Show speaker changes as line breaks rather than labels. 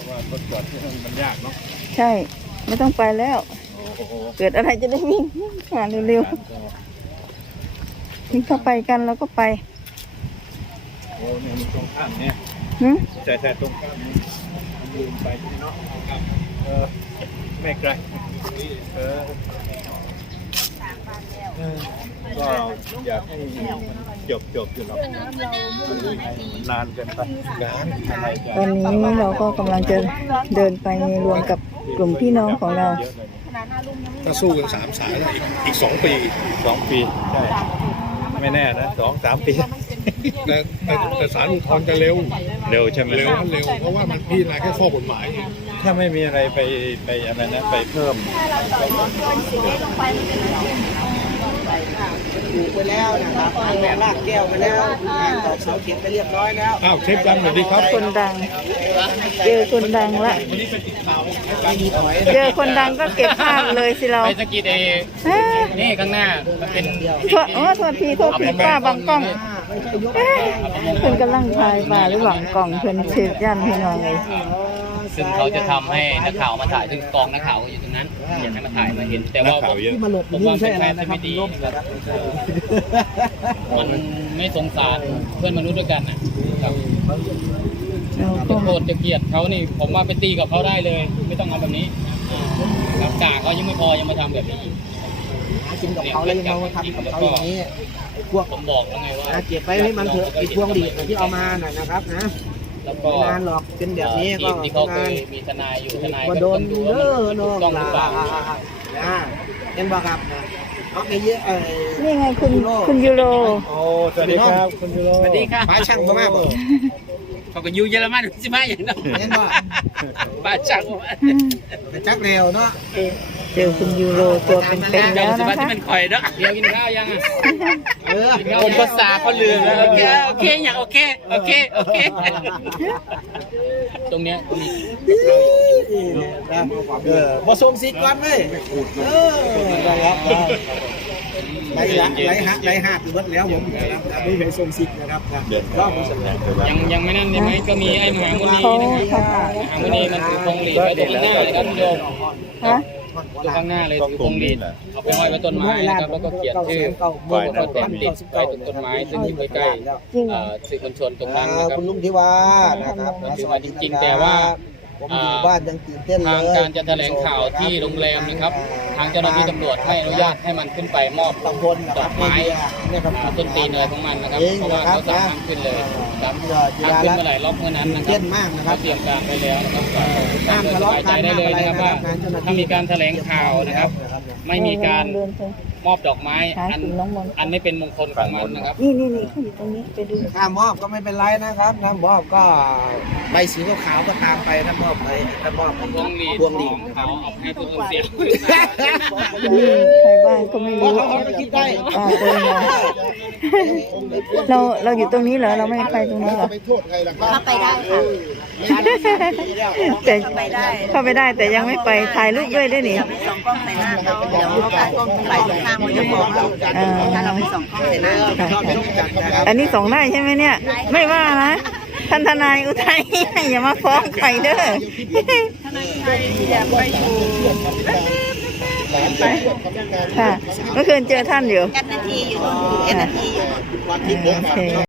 ว่าทดสอบที่มันยากเนาะ
ใช่ไม่ต้องไปแล้วเกิดอะไรจะได้วิ่งหาเร็วๆนี่เข้าไปกันเราก็ไป
โอ้เนี่ยมันตรงข้ามเนี่ยแต่ตรงข้ามนี้มันลืมไปเนาะไม่ไกลก็อยากให้จบอยู่หรอกนานเกินไป
ตอนนี้เราก็กำลังจะเดินไปรวมกับกลุ่มพี่น้องของเรา
ถ้าสู้กัน3 สายแล้วอีก2 ปี
ใช่ไม่แน่นะ2-3 ปี
แต่ศาลอุทธรณ์จะเร็ว
ใช่ไหม
เร็วเพราะว่ามันพี่นายแค่ข้อกฎหมาย
ถ้าไม่มีอะไรไปอะไรนะไปเพิ่ม
ปลูกไปแล้วนะครับแม่ลากแก้วไปแล้วตอกเสาเข็มไปเรียบร้อยแล้ว
อ้าวเชฟจันสวัสดีครับ
คนดังเจอคนดังละเจอคนดังก็เก็บภาพเลยสิเรา
ไปสกิดนี่ข้างหน้ามันเป็น
โทษทีป้าบังกล้องเพื่อนกำลังถ่ายป่าหรือหวังกล่องเพื่อนเชฟยันพี่น้องเลย
ซึ่งเขาจะทำให้นักข่าวมาถ่ายซึ่งกองนักข่าวอยู่ตรงนั้นอยากให้มาถ่ายมาเห็นแต่ว่าผมว่าเป็นแพทย์ที่ไม่ดีมันไม่สงสารเพื่อนมนุษย์ด้วยกันนะครับจะโกรธจะเกลียดเขานี่ผมว่าไปตีกับเขาได้เลยไม่ต้องเอาแบบนี้กับกาเขายังไม่พอยังมาทำแบบนี้
กินกับเขาเลยเราทำกับเขาอย่างนี้พวก
ผมบอกแล้วไงว่า
เก็บไปให้มันเถอะไอ้พวงดีที่เอามานะครับนะ
แล้วก็
งานหลอกเป็นแบบนี้ก็
ที่เขาเคยมีทนายอยู่ทนายก็
โดน
ดู
ต้องหรือเปล่าเห็นบอกครับเอาไปเยอะ
นี่ไงคุณยูโร
โอ้สวัสดีครับคุณยูโร
สวัสดีครับ
ป้าช่างมากบ่
เขาก็อยู่เยอรมันใช่ไหมอย่างนั้น
เห็นว่า
ป้าช่าง
เป็นจักเร็วเนาะ
เจอคุณยูโรตัวเป็นๆแล้วนะคะ
ที่มันคอยเนาะเดี๋ยวกินข้าวยังคนภาษาเขาลืมแล้วโอเคอย่างโอเคตรงเนี้ย
ผสมสีก้อนเลยนะครับไหลหักหมดแล้วผมไม่ไปส่งซิกนะครับ
ยังไม่นั่นใช่ไหมก็มีไอ้มหามุนีนะครับมหามุนีมันถือพวงหลีดไปตรงหน้าเลยครับโยมข้างหน้าเลยถือพวงหลีดเอาไปห้อยไว้ต้นไม้นะครับแล้วก็เขียนชื่อฝ่ายนั้นความติดไปตรงต้นไม้ซึ่งอยู่ใกล้ๆสื่อมวลชนตรงนั้นนะครับ
คุณลุงทิวานะครับ
สวัสดีจริงแต่ว่า
ผมอยู่บ้านยังตื่นเต้นเลย
ทางการจะแถลงข่าวที่โรงแรมนะครับทางเจ้าหน้าที่ตำรวจไม่อนุญาตให้มันขึ้นไปมอบ
ตำบล
ดอกไม้ต้นตีนเลยของมันนะครับเพราะว่าเขาสั่งห้ามขึ้นเลยครับห้ามขึ้นเมื่อไหร่ล็อกเมื่อนั้นนะครับเตรียมการไว้แล้วนะครับห้ามสบายใจได้เลยนะครับว่าถ้ามีการแถลงข่าวนะครับไม่มีการมอบดอกไม้อันนี้เป็นมงคลของมันนะครับ
นี่เขาอยู่ตรงนี้ไปดู
ถ้ามอบก็ไม่เป็นไรนะครับถ้ามอบก็ใบสีขาวก็ตามไปถ้ามอบไปถ้ามอบ
พวงหลีดเขาเอาให้ผู้สูญเสีย
ใครบ้านก็ไม่รู้
เขาไม่คิดได้
เราอยู่ตรงนี้เหรอเราไม่ไปตรงนั้นเหรอ
เข้าไปได้ค่ะ
แต่เข้าไปได้แต่ยังไม่ไปถ่ายรูปด้วยได้หนิ
ไปส่องกล้องใส่หน้าเขาเดี๋ยวเขากล้องไปข้างมันจะมองเราถ้าเราไปส่องกล้องใส่หน้า
อันนี้ส่งได้ใช่ไหมเนี่ยไม่ว่านะท่านทนายอุทัยอย่ามาฟ้องใครเด้อ
ทนายอุทัยอย่าไปอยู่
ค่ะเมื่อคืนเจอท่านอยู่
กันนาทีอยู่กันนาทีอยู่